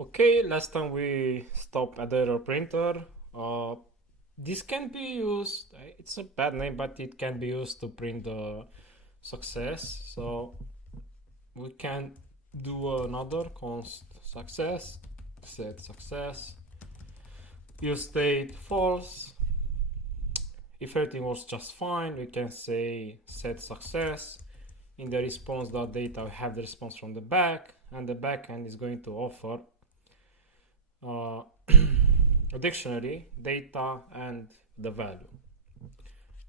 Okay, last time we stopped at the error printer. This can be used, it's a bad name, but it can be used to print the success. So we can do another const success, set success, use state false. If everything was just fine, we can say set success. In the response.data, we have the response from the back, and the backend is going to offer a dictionary, data, and the value.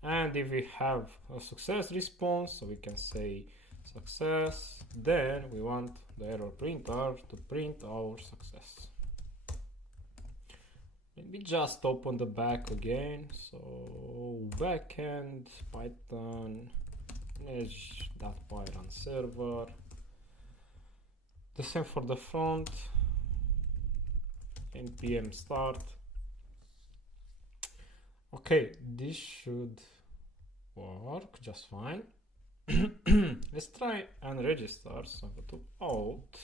And if we have a success response, so we can say success, then we want the error printer to print our success. Let me just open the back again. So backend python edge.py run server. The same for the front. npm start. Okay, this should work just fine. Let's try and register. So go to out,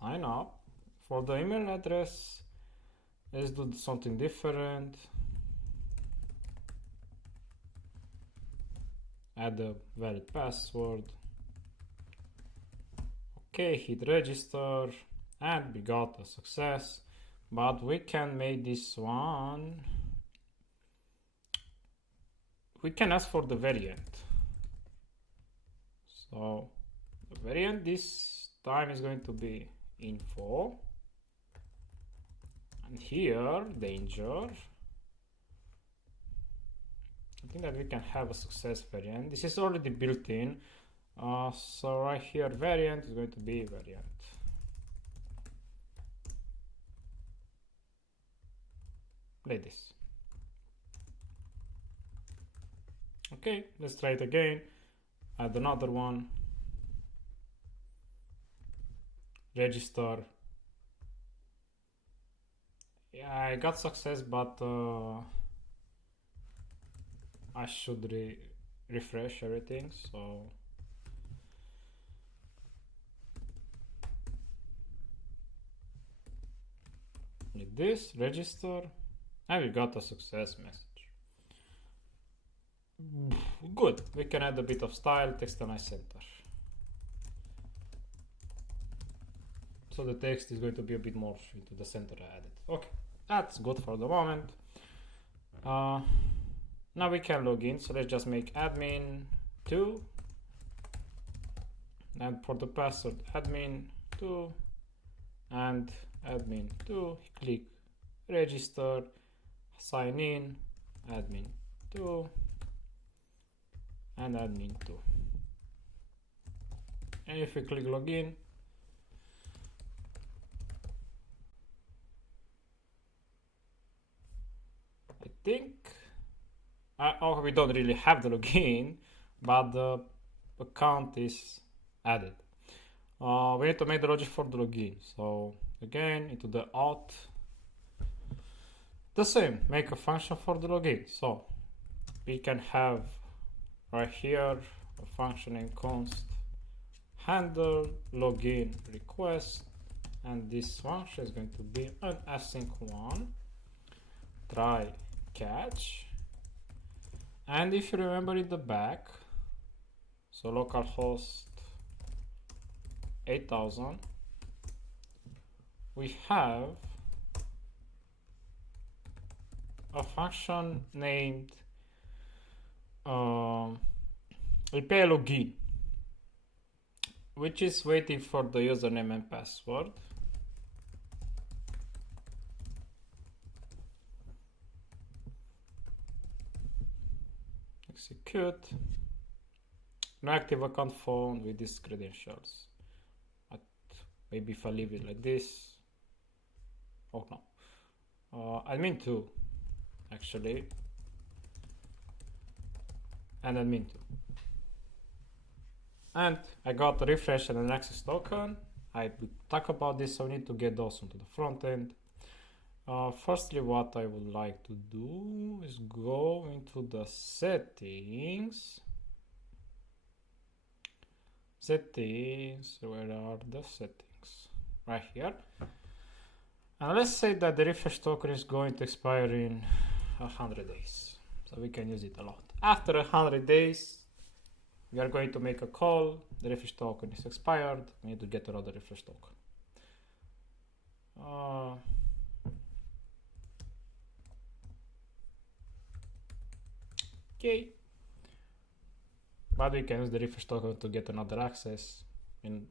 sign up. For the email address, let's do something different. Add a valid password. Okay, hit register, and we got a success. But we can make this one. We can ask for the variant. So the variant this time is going to be info. And here, danger. I think that we can have a success variant. This is already built in. So right here, variant is going to be variant. Like this. Okay, let's try it again. Add another one. Register. Yeah, I got success, but I should refresh everything. So like this, register, and we got a success message. Good. We can add a bit of style, text align center. So the text is going to be a bit more into the center added. Okay, that's good for the moment. Now we can log in. So let's just make admin2, and for the password admin2 and admin2. Click register, sign in, admin2 and admin2. And if we click login, I think oh, we don't really have the login, but the account is added. We need to make the logic for the login. So again, into the auth, the same, make a function for the login. So we can have right here a function named const handle login request, and this function is going to be an async one, try catch. And if you remember in the back, so localhost 8000, we have a function named repair login, which is waiting for the username and password. Execute. No active account found with these credentials. But maybe if I leave it like this. Oh no. Admin2 actually. And admin2. And I got a refresh and an access token. I will talk about this, so we need to get those onto the front end. Firstly, what I would like to do is go into the settings. Where are the settings? right here. And let's say that the refresh token is going to expire in 100 days. So we can use it a lot. After 100 days, we are going to make a call. The refresh token is expired. We need to get another refresh token. Okay. But we can use the refresh token to get another access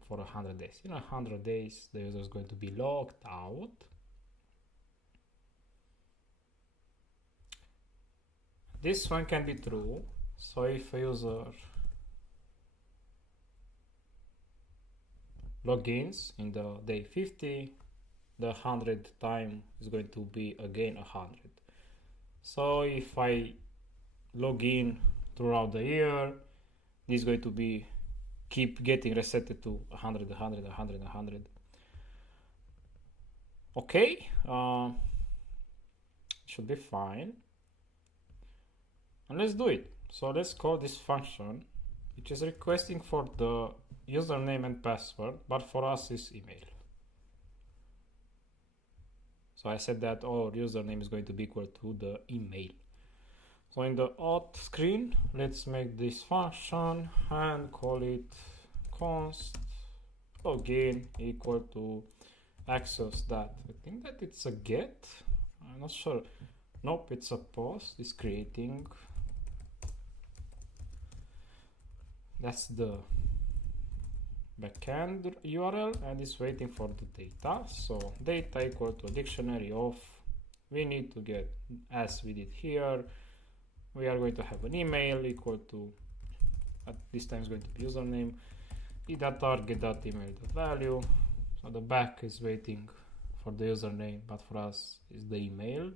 for 100 days. In 100 days, the user is going to be logged out. This one can be true. So if a user logins in the day 50, the 100 time is going to be again 100. So if I log in throughout the year, this is going to be keep getting resetted to 100, 100, 100, 100. Okay, should be fine. And let's do it. So let's call this function, which is requesting for the username and password, but for us is email. So I said that our username is going to be equal to the email. So in the auth screen, let's make this function and call it const login equal to access that. I think that it's a get. I'm not sure. Nope, it's a post. It's creating. That's the backend URL and it's waiting for the data. So data equal to a dictionary of, we need to get, as we did here, we are going to have an email equal to, at this time is going to be username, e.target.email.value. So the back is waiting for the username, but for us is the email.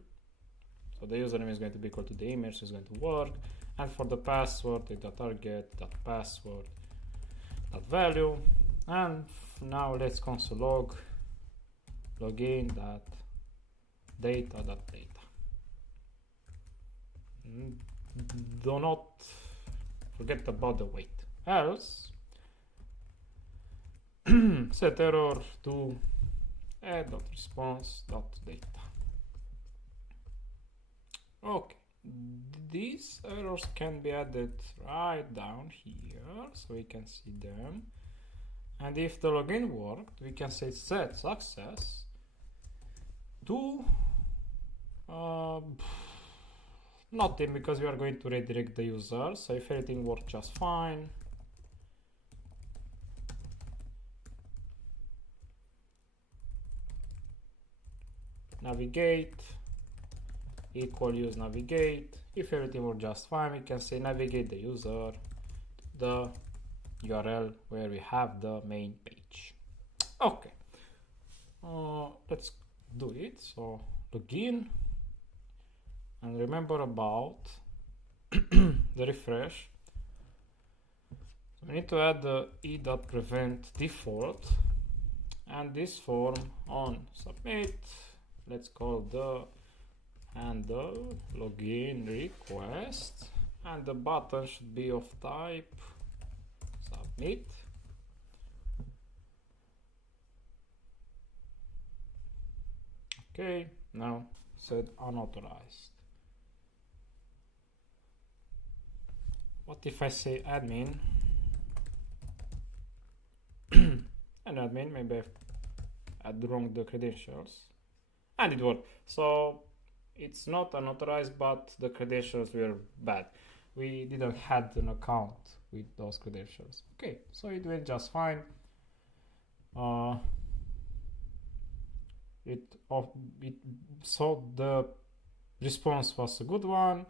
So the username is going to be equal to the email, so it's going to work. And for the password, target.password.value. And now let's console log login.data.data. Do not forget about the wait, else set error to add.response.data. Okay, these errors can be added right down here so we can see them. And if the login worked, we can say set success to nothing, because we are going to redirect the user. So if everything worked just fine, navigate equal use navigate. If everything worked just fine, we can say navigate the user to the URL where we have the main page. Okay, let's do it. So login, and remember about the refresh. So we need to add the e.prevent default and this form on submit. Let's call the handle login request, and the button should be of type submit. Okay, now set unauthorized. What if I say admin? And admin, maybe I've add wrong the credentials, and it worked. So it's not unauthorized, but the credentials were bad. We didn't have an account with those credentials. Okay, so it went just fine. So the response was a good one,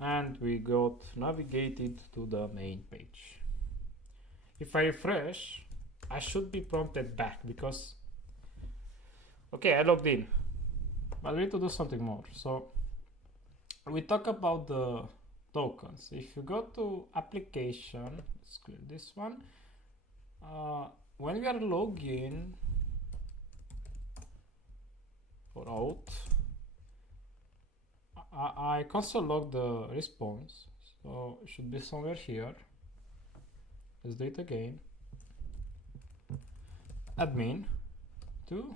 and we got navigated to the main page. If I refresh, I should be prompted back because, okay, I logged in, but we need to do something more. So we talk about the tokens. If you go to application, let's clear this one. When we are login or out, I console log the response, so it should be somewhere here. Let's do it again. Admin, 2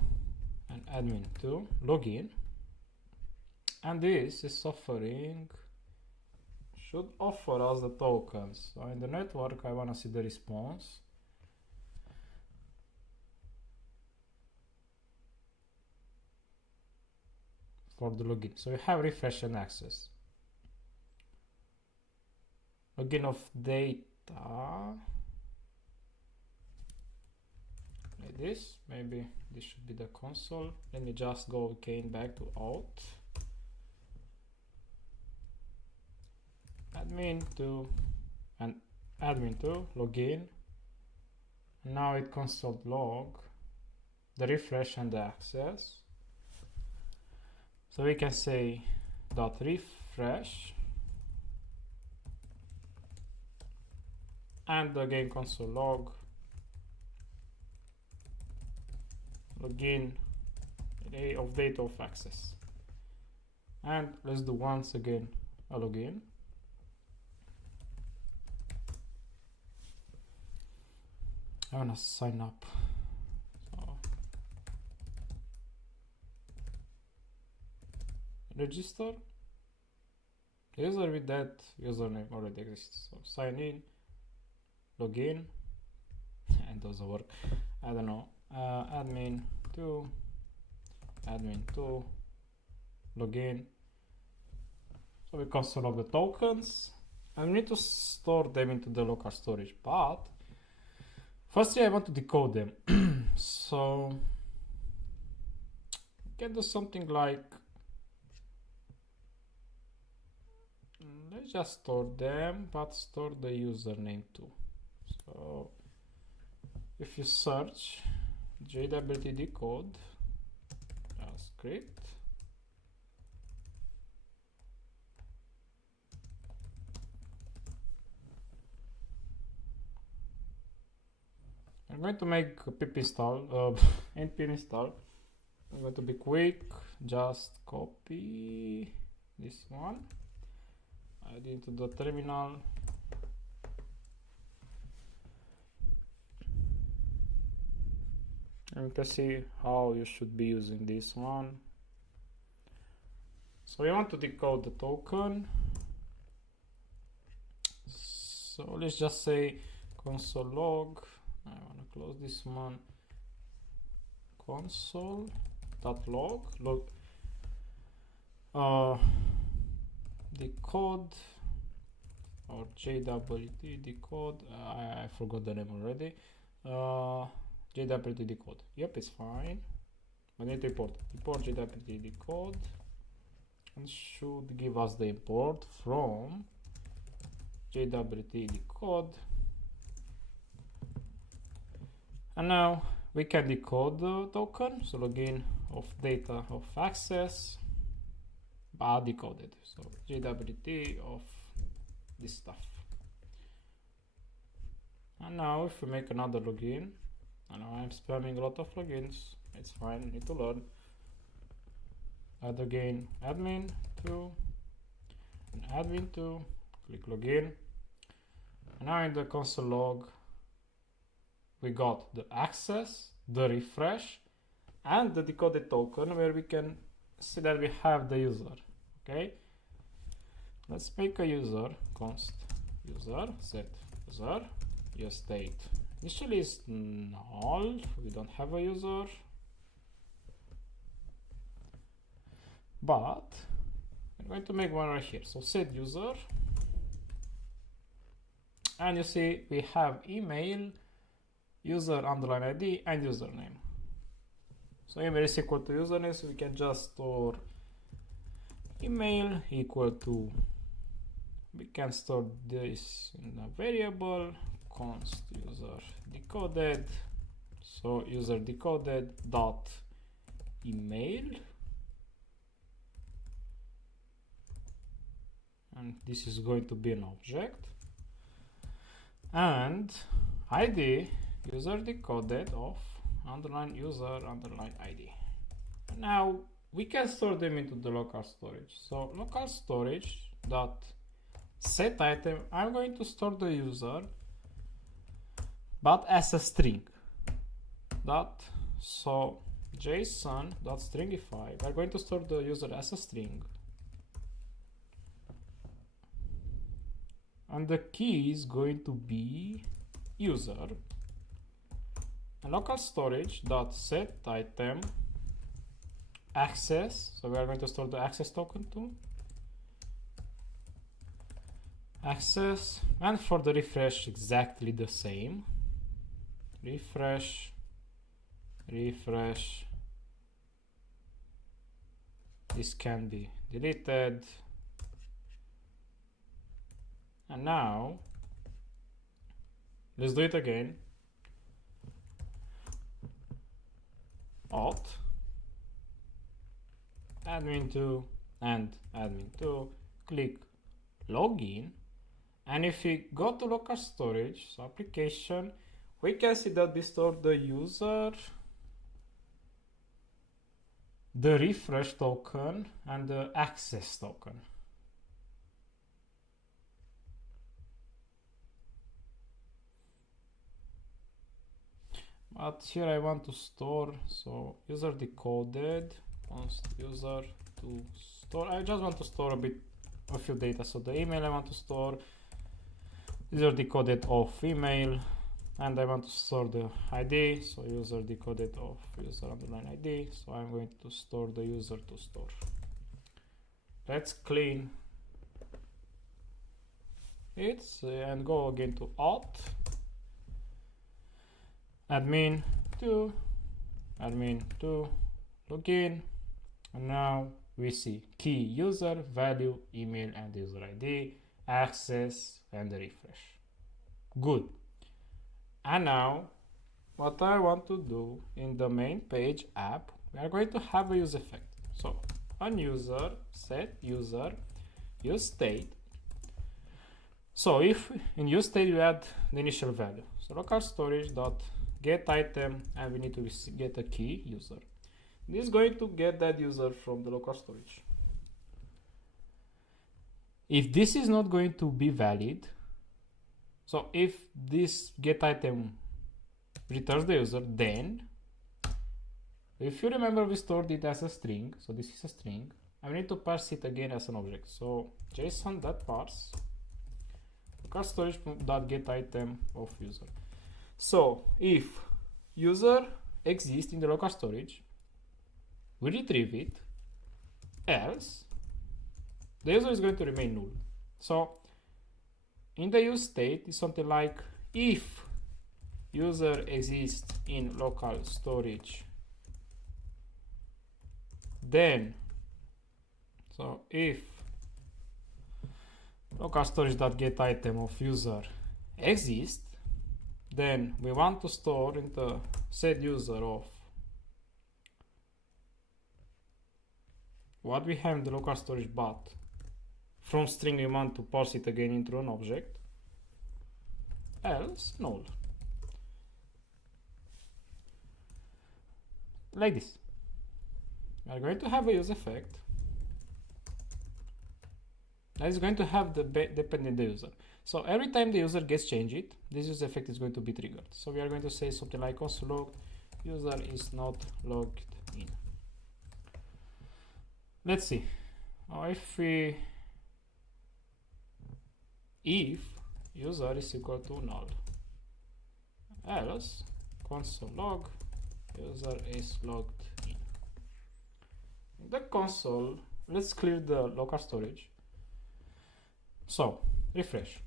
and admin 2 login, and this is should offer us the tokens. So in the network I want to see the response. For the login, so we have refresh and access. Login of data like this. Maybe this should be the console. Let me just go again back to out. Admin 2 and admin 2 login. And now it console log the refresh and the access. So we can say dot refresh and again console log login of data of access, and let's do once again a login. I wanna sign up. So register. User with that username already exists. So sign in, login, and doesn't work. I don't know. Admin 2, login. So we console log the tokens, and we need to store them into the local storage. But firstly, I want to decode them. So we can do something like, let's just store them, but store the username too. So if you search JWT decode script, I'm going to make a pip install, npm install. I'm going to be quick, just copy this one, add it into the terminal. And you can see how you should be using this one. So we want to decode the token. So let's just say console log. I want to close this one. Console.log decode or JWT decode. I forgot the name already. JWT decode. Yep, it's fine. I need to import JWT decode, and should give us the import from JWT decode. And now we can decode the token. So login of data of access, but decoded. So JWT of this stuff. And now if we make another login, I know I'm spamming a lot of logins. It's fine, need to learn. Add again admin 2 and admin 2. Click login. And now in the console log, we got the access, the refresh, and the decoded token, where we can see that we have the user. Okay. Let's make a user const user set user use state. Initially is null, we don't have a user, but I'm going to make one right here. So set user, and you see we have email, user underline ID, and username. So email is equal to username, so we can just store email equal to, we can store this in a variable const user decoded. So user decoded dot email, and this is going to be an object, and ID user decoded of underline user underline ID. And now we can store them into the local storage. So local storage dot set item, I'm going to store the user but as a string. So JSON.stringify. We're going to store the user as a string. And the key is going to be user. And local storage dot set item access. So we are going to store the access token too. Access, and for the refresh, exactly the same. Refresh. This can be deleted. And now let's do it again. Alt admin2 and admin2, click login, and if we go to local storage, so application, we can see that we store the user, the refresh token, and the access token. But here I want to store, so user decoded, user to store. I just want to store a few data. So the email I want to store, user decoded of email, and I want to store the ID. So user decoded of user underline ID. So I'm going to store the user to store. Let's clean it and go again to Alt. Admin2, login, and now we see key, user, value, email, and user ID, access, and the refresh. Good. And now what I want to do in the main page app, we are going to have a use effect. So on user, set user, use state. So if in use state you add the initial value, so local storage dot get item, and we need to get a key user. This is going to get that user from the local storage. If this is not going to be valid, so if this get item returns the user, then if you remember, we stored it as a string, so this is a string, and we need to parse it again as an object. So json.parse local storage.get item of user. So if user exists in the local storage, we retrieve it, else the user is going to remain null. So in the use state is something like if user exists in local storage, then, so if local storage.get item of user exists, then we want to store in the set user of what we have in the local storage, but from string we want to parse it again into an object, else null. Like this. We are going to have a use effect that is going to have the dependent the user. So every time the user gets changed, this use effect is going to be triggered. So we are going to say something like console log user is not logged in. Let's see. If user is equal to null, else console log user is logged in. In the console, let's clear the local storage. So refresh.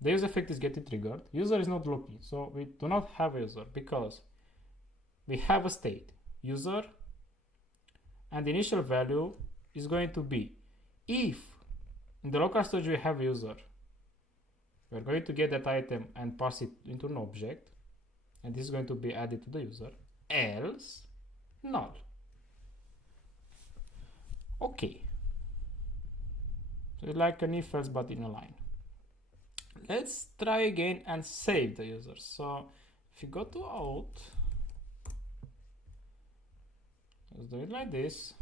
The use effect is getting triggered. User is not logged in, so we do not have a user because we have a state user, and the initial value is going to be if in the local storage we have a user, we are going to get that item and pass it into an object, and this is going to be added to the user, else null. Okay, so it's like an if else but in a line. Let's try again and save the user. So if you go to Alt, let's do it like this,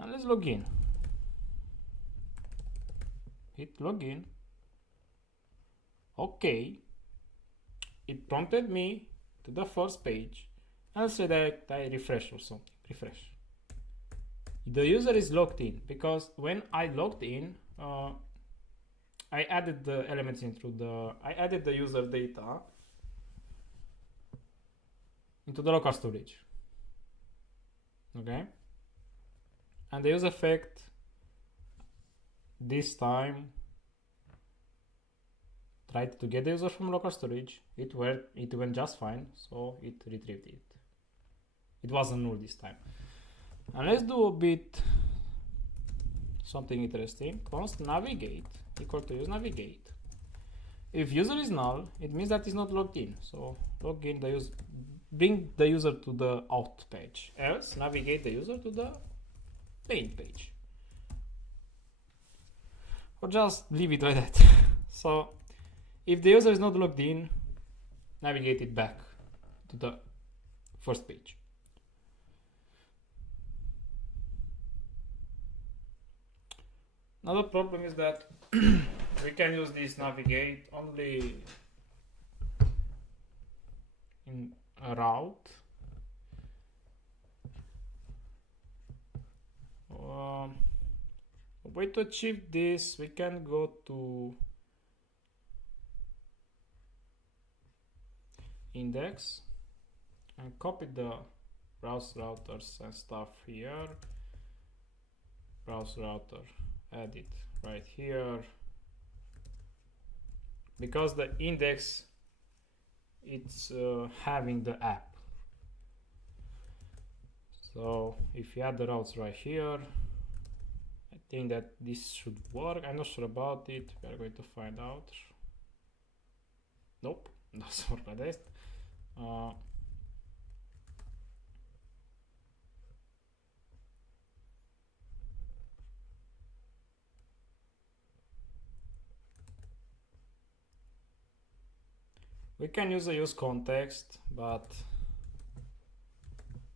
and let's log in. Hit login. Okay, it prompted me to the first page, and let's say that I refresh or something, refresh. The user is logged in because when I logged in, I added the elements I added the user data into the local storage. Okay, and the use effect this time tried to get the user from local storage. It went just fine, so it retrieved it. It wasn't null this time. And let's do a bit something interesting. Const navigate equal to use navigate. If user is null, it means that it's not logged in. So log in the user, bring the user to the out page. Else navigate the user to the main page. Or just leave it like that. So if the user is not logged in, navigate it back to the first page. Another problem is that we can use this navigate only in a route. A way to achieve this, we can go to index and copy the browse routers and stuff here. Browse router, add it right here, because the index it's having the app. So if you add the routes right here, I think that this should work. I'm not sure about it. We are going to find out. Nope, doesn't work like that. We can use a use context, but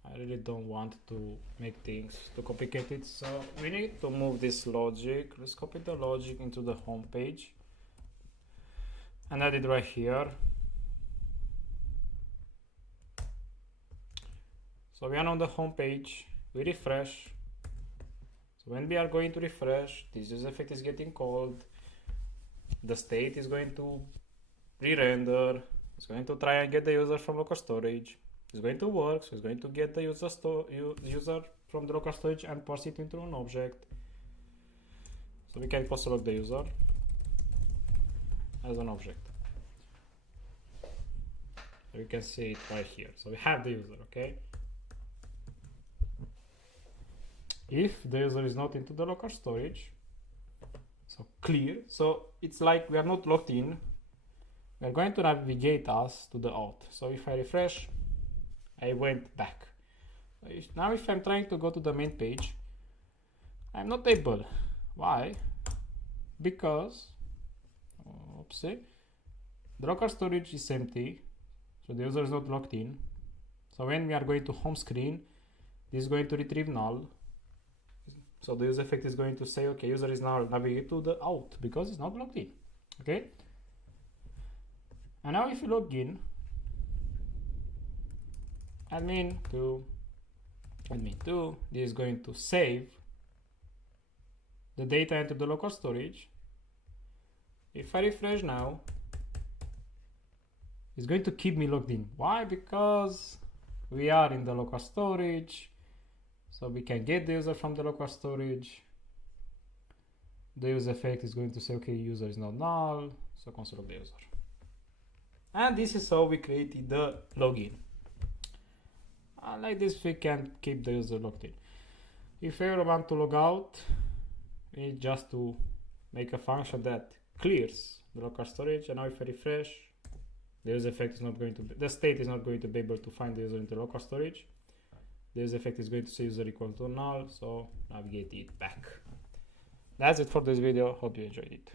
I really don't want to make things too complicated. So we need to move this logic. Let's copy the logic into the home page and add it right here. So we are on the home page, we refresh. So when we are going to refresh, this use effect is getting called. The state is going to re-render. It's going to try and get the user from local storage. It's going to work, so it's going to get the user from the local storage and parse it into an object. So we can also log the user as an object. So you can see it right here. So we have the user, okay? If the user is not into the local storage, so clear. So it's like we are not logged in. We are going to navigate us to the out. So if I refresh, I went back. Now if I'm trying to go to the main page, I'm not able. Why? Because, oopsie, the local storage is empty, so the user is not logged in. So when we are going to home screen, this is going to retrieve null. So the use effect is going to say, okay, user is now navigated to the out because it's not logged in. Okay. And now if you log in, admin 2, this is going to save the data into the local storage. If I refresh now, it's going to keep me logged in. Why? Because we are in the local storage, so we can get the user from the local storage. The use effect is going to say, okay, user is not null, so console log the user. And this is how we created the login. Like this, we can keep the user logged in. If we ever want to log out, we need just to make a function that clears the local storage. And now if I refresh, the user effect is not going to be, the state is not going to be able to find the user in the local storage. The user effect is going to say user equal to null, so navigate it back. That's it for this video. Hope you enjoyed it.